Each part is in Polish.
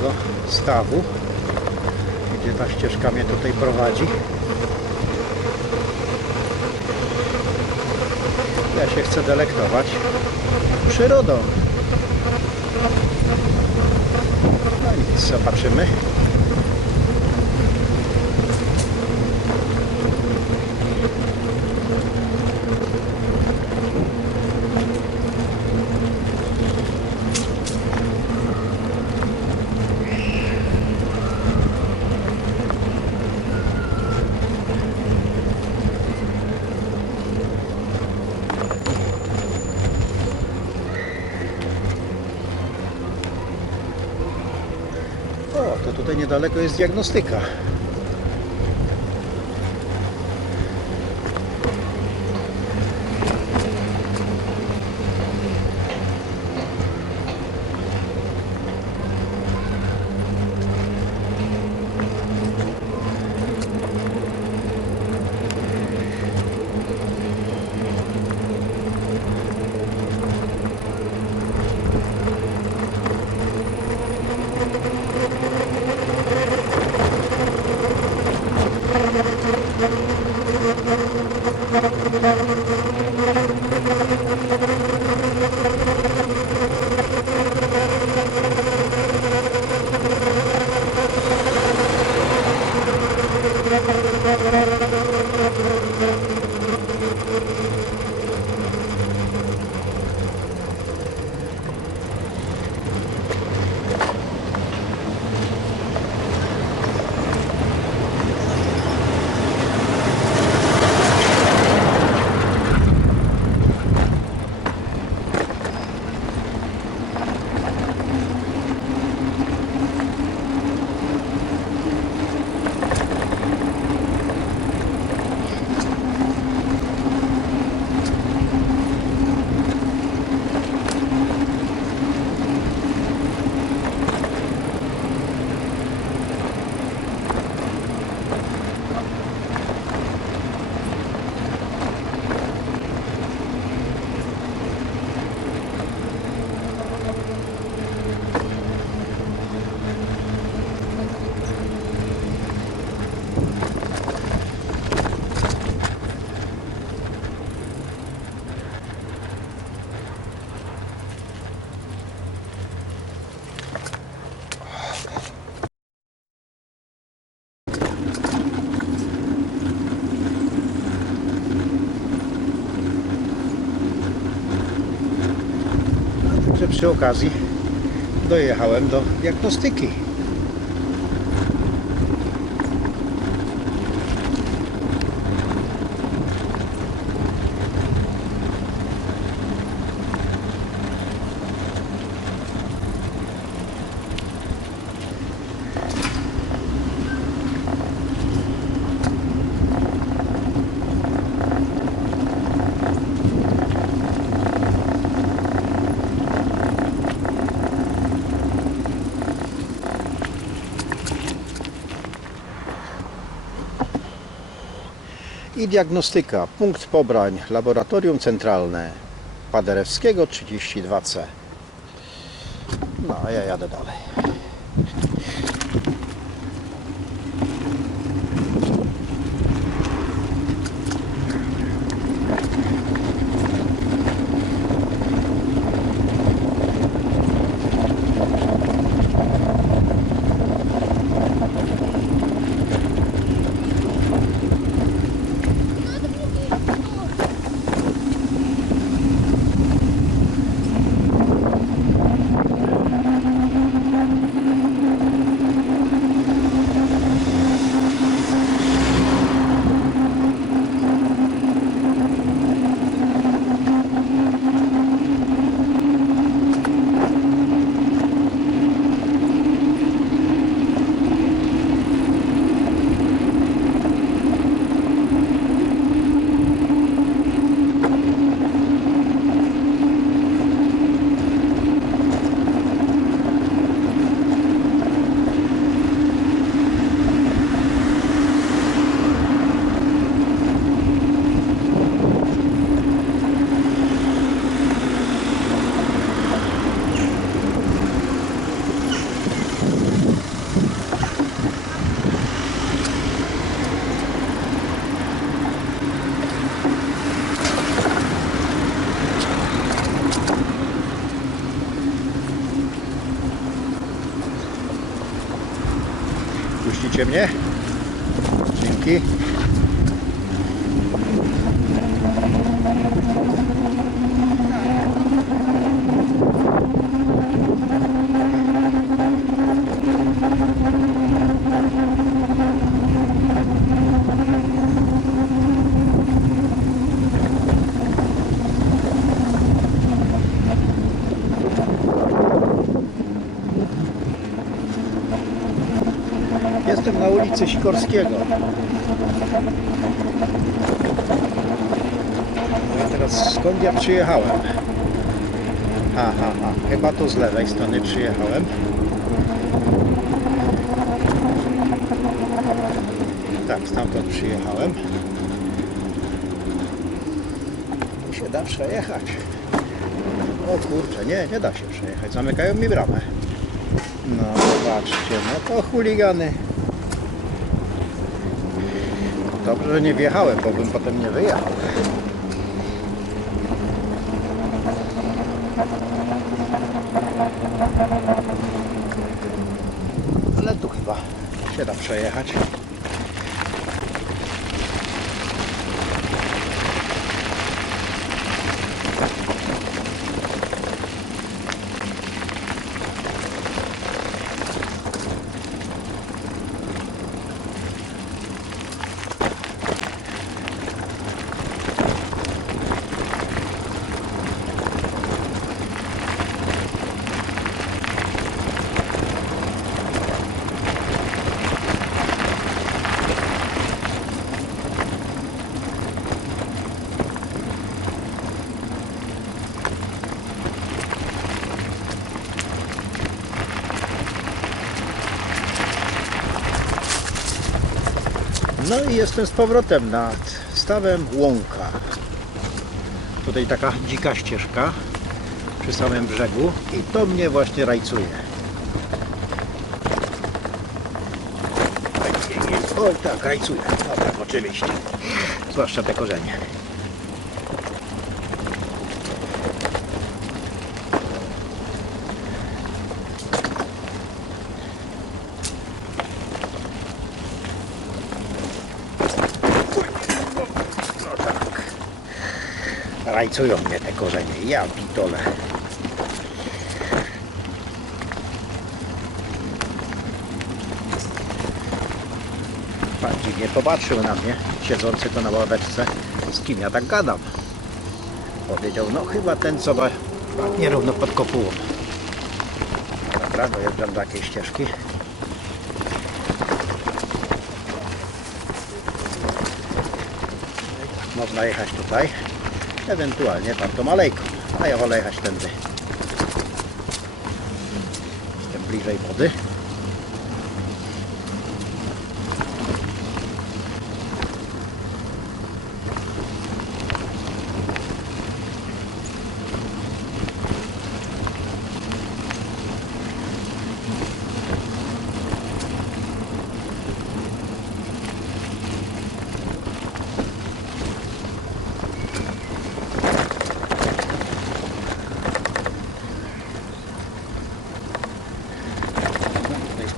naszego stawu, gdzie ta ścieżka mnie tutaj prowadzi. Ja się chcę delektować przyrodą. No nic, zobaczymy. O, to tutaj niedaleko jest diagnostyka. Przy okazji dojechałem do diagnostyki. I diagnostyka. Punkt pobrań Laboratorium Centralne Paderewskiego 32C. No, a ja jadę dalej. Jestem na ulicy Sikorskiego. No i teraz skąd ja przyjechałem? Ha, ha, ha. Chyba tu z lewej strony przyjechałem. Tak, stamtąd przyjechałem. Tu się da przejechać. O kurczę, nie, nie da się przejechać. Zamykają mi bramę. No zobaczcie, no to chuligany. Dobrze, że nie wjechałem, bo bym potem nie wyjechał. Ale tu chyba się da przejechać. No i jestem z powrotem nad stawem Łąka. Tutaj taka dzika ścieżka przy samym brzegu i to mnie właśnie rajcuje. Oj tak, rajcuje. No oczywiście. Zwłaszcza te korzenie. No tak. Rajcują mnie te korzenie. Ja pitole. Pan dziwnie popatrzył na mnie, siedzący to na ławeczce, z kim ja tak gadam. Powiedział, no chyba ten, co ma nierówno pod kopułą. Dobra, dojeżdżam do jakiejś ścieżki. Można jechać tutaj, ewentualnie tamtą alejką, a ja wolę jechać tędy. Jestem bliżej wody.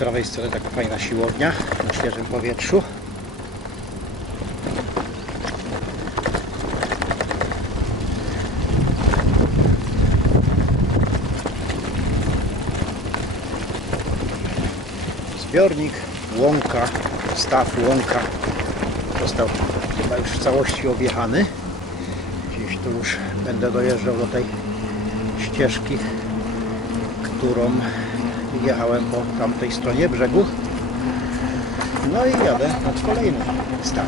Prawej strony taka fajna siłownia na świeżym powietrzu. Zbiornik, łąka, staw łąka został chyba już w całości objechany. Gdzieś tu już będę dojeżdżał do tej ścieżki którą jechałem po tamtej stronie brzegu. No i jadę nad kolejny staw.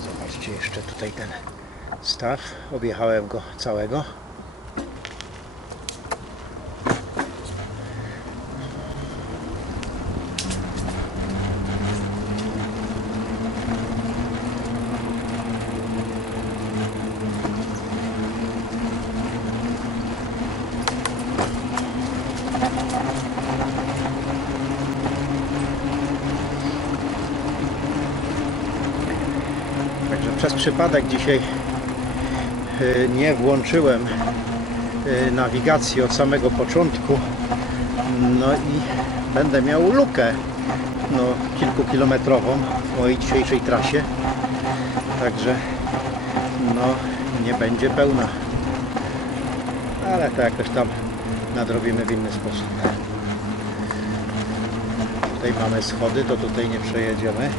Zobaczcie jeszcze tutaj ten staw. Objechałem go całego. Także przez przypadek dzisiaj y, nie włączyłem y, nawigacji od samego początku, no i będę miał lukę no, kilkukilometrową w mojej dzisiejszej trasie. Także no nie będzie pełna. Ale to jakoś tam nadrobimy w inny sposób. Tutaj mamy schody, to tutaj nie przejedziemy.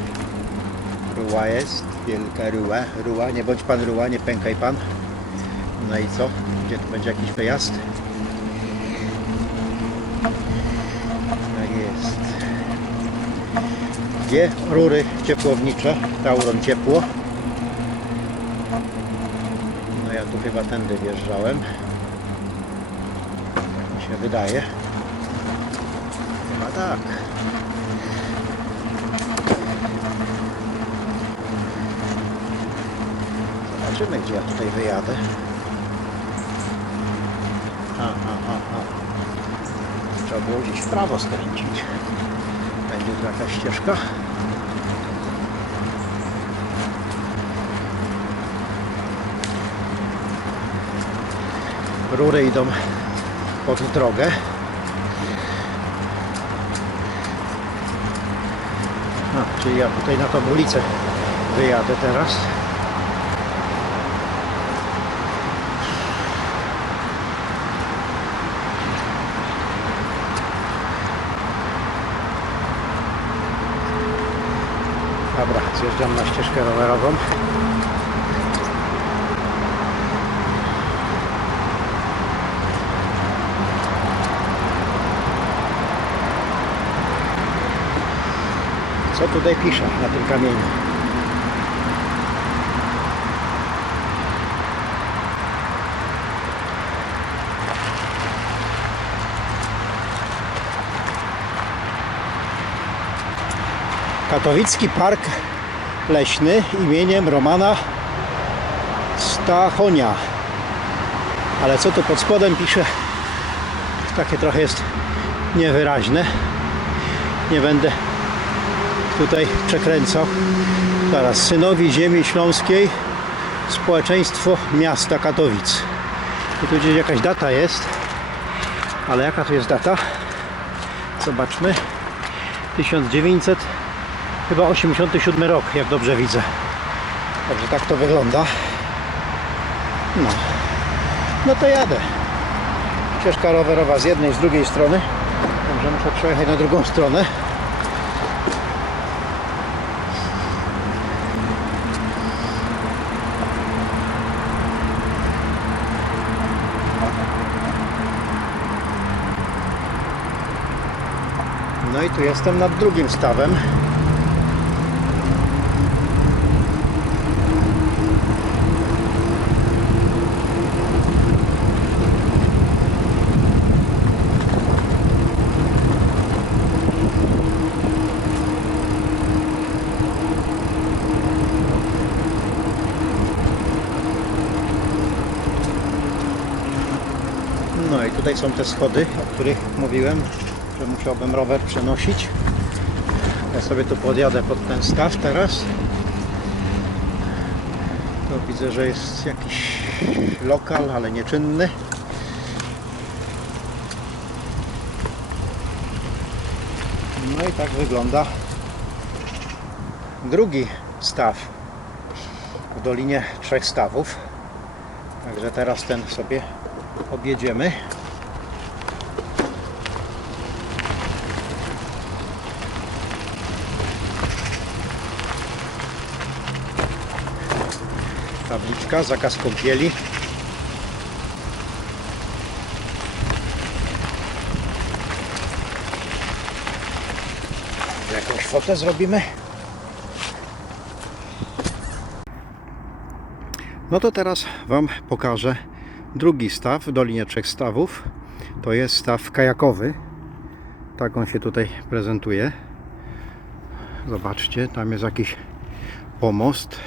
Ruła jest, wielka ruła, ruła, nie bądź pan ruła, nie pękaj pan. No i co? Gdzie tu będzie jakiś wyjazd? Tak jest. Dwie rury ciepłownicze, Tauron ciepło. No ja tu chyba tędy wjeżdżałem. Tak mi się wydaje. Chyba tak. Zobaczymy gdzie ja tutaj wyjadę. A, a, a, a. Trzeba było gdzieś w prawo skręcić. Będzie tu jakaś ścieżka. Rury idą pod drogę. A, czyli ja tutaj na tą ulicę wyjadę teraz. Dobra, zjeżdżam na ścieżkę rowerową. Co tutaj pisze na tym kamieniu? Katowicki Park Leśny imieniem Romana Stachonia. Ale co tu pod spodem pisze? Takie trochę jest niewyraźne. Nie będę tutaj przekręcał. Teraz synowi ziemi śląskiej społeczeństwo miasta Katowic. I tu gdzieś jakaś data jest. Ale jaka to jest data? Zobaczmy. 1900 chyba 87 rok, jak dobrze widzę. Także tak to wygląda. No. No to jadę. Ścieżka rowerowa z jednej, z drugiej strony. Także muszę przejechać na drugą stronę. No i tu jestem nad drugim stawem. Tutaj są te schody, o których mówiłem, że musiałbym rower przenosić. Ja sobie tu podjadę pod ten staw teraz. To widzę, że jest jakiś lokal, ale nieczynny. No i tak wygląda drugi staw w Dolinie Trzech Stawów. Także teraz ten sobie objedziemy. Tabliczka, zakaz kąpieli. Jakąś fotę zrobimy. No to teraz Wam pokażę drugi staw w Dolinie Trzech Stawów. To jest staw kajakowy. Tak on się tutaj prezentuje. Zobaczcie, tam jest jakiś pomost.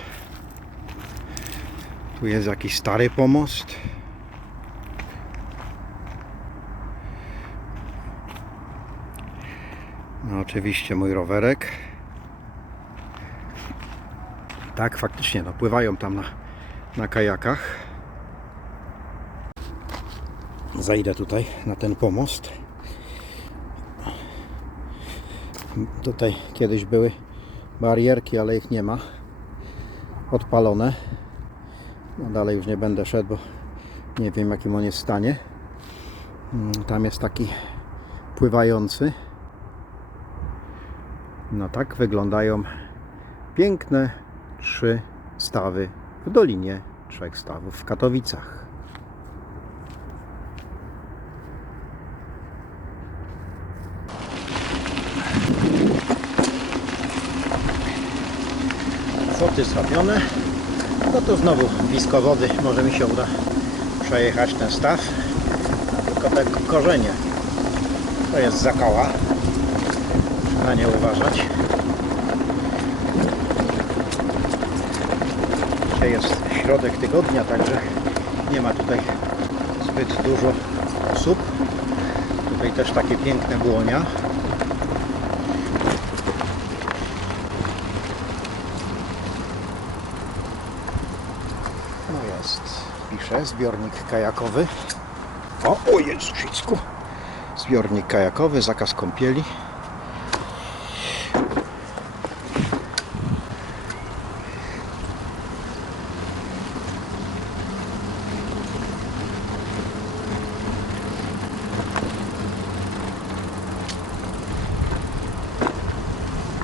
Tu jest jakiś stary pomost. No oczywiście mój rowerek. Tak, faktycznie, no, pływają tam na, na kajakach. Zajdę tutaj na ten pomost. Tutaj kiedyś były barierki, ale ich nie ma. Odpalone. No dalej już nie będę szedł, bo nie wiem jakim on jest w stanie. Mm, Tam jest taki pływający. No tak wyglądają piękne trzy stawy w Dolinie Trzech Stawów w Katowicach. Foty zrobione. No to znowu blisko wody. Może mi się uda przejechać ten staw. Tylko te korzenie. To jest zakała. Na nie uważać. Dzisiaj jest środek tygodnia, także nie ma tutaj zbyt dużo osób. Tutaj też takie piękne błonia. No jest, pisze, zbiornik kajakowy. O, o Jezusicku! Zbiornik kajakowy, zakaz kąpieli.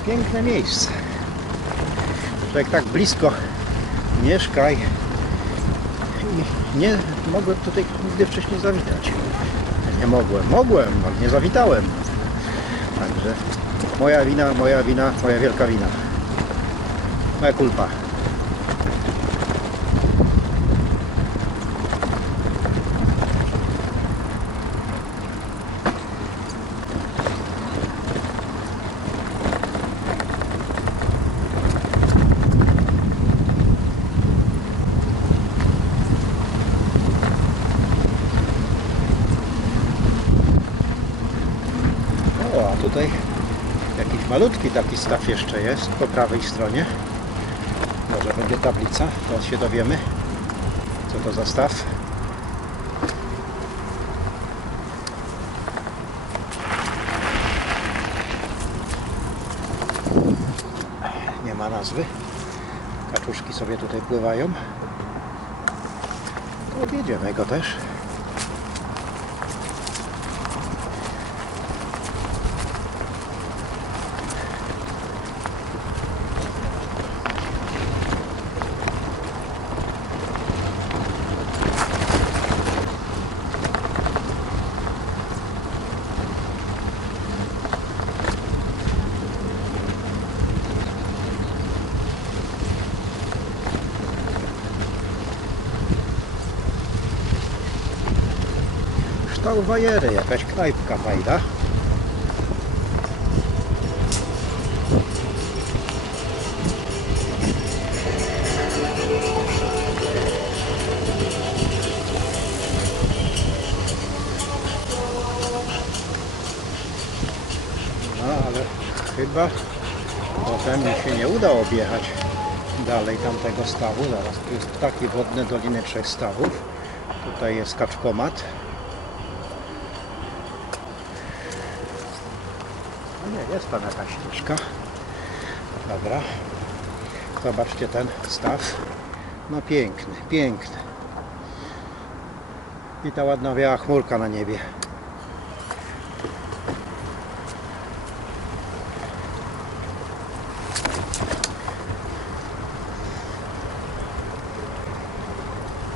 Piękne miejsce. Człowiek tak blisko mieszka i i nie mogłem tutaj nigdy wcześniej zawitać. Nie mogłem, mogłem, ale nie zawitałem. Także moja wina, moja wina, moja wielka wina. Moja kulpa. O, a tutaj jakiś malutki taki staw jeszcze jest po prawej stronie. Może będzie tablica, to się dowiemy, co to za staw. Nie ma nazwy. Kaczuszki sobie tutaj pływają. To odjedziemy go też. Ształ wajery, jakaś knajpka fajna. No ale chyba potem mi się nie uda objechać dalej tamtego stawu. Zaraz tu jest ptaki wodne Doliny Trzech Stawów. Tutaj jest kaczkomat. No nie, jest tam jakaś ścieżka. Dobra. Zobaczcie ten staw. No piękny, piękny. I ta ładna biała chmurka na niebie.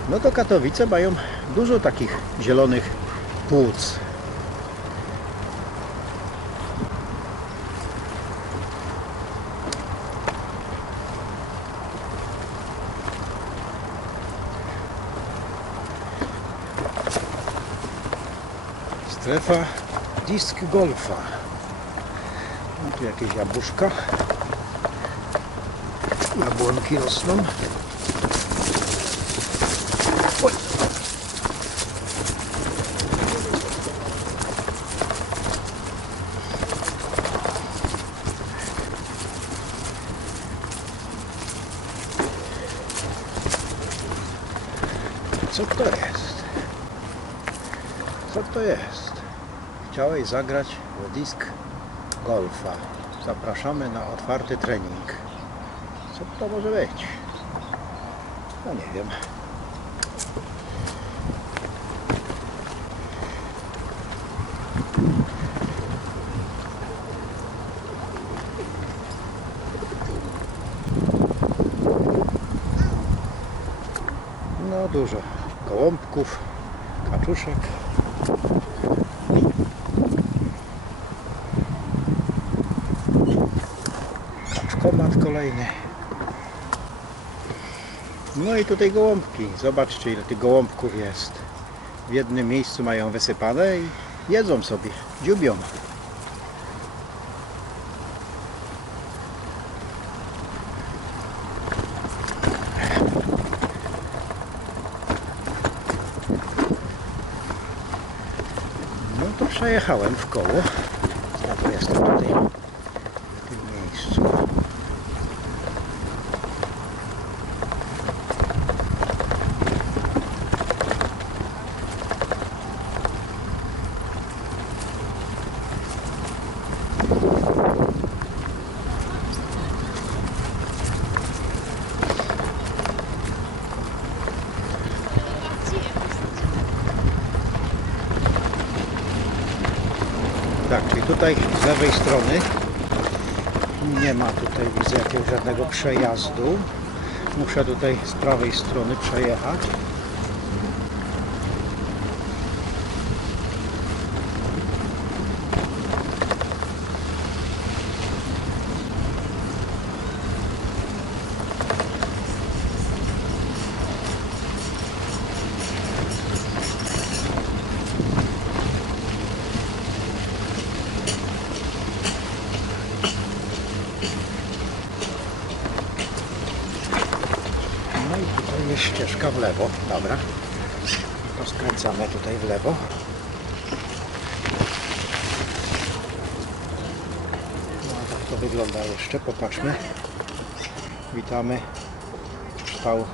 No to Katowice mają dużo takich zielonych płuc. Strefa disc golfa. No tu jakieś jabłuszka. Jabłonki rosną. Oj. Co to jest? Co to jest? Chciałeś zagrać w disk golfa. Zapraszamy na otwarty trening. Co to może być? No nie wiem. No dużo gołąbków, kaczuszek. Kaczkomat kolejny. No i tutaj gołąbki. Zobaczcie ile tych gołąbków jest. W jednym miejscu mają wysypane i jedzą sobie, dziubią. No to przejechałem w koło. Znowu jestem tutaj w tym miejscu. Tak, czyli tutaj z lewej strony nie ma tutaj widzę jakiegoś żadnego przejazdu. Muszę tutaj z prawej strony przejechać. No i tutaj jest ścieżka w lewo. Dobra. To skręcamy tutaj w lewo. No a tak to wygląda jeszcze. Popatrzmy. Witamy Stał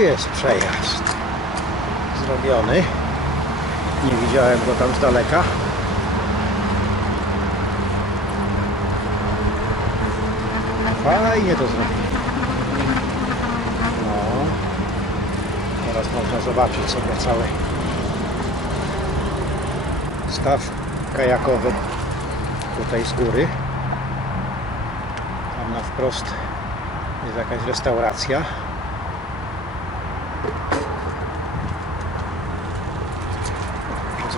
jest przejazd zrobiony. Nie widziałem go tam z daleka. Fajnie to zrobili. No. Teraz można zobaczyć sobie cały staw kajakowy tutaj z góry. Tam na wprost jest jakaś restauracja.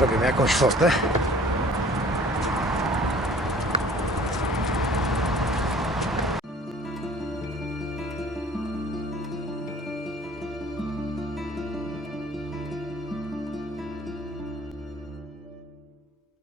Zrobimy jakąś fotę.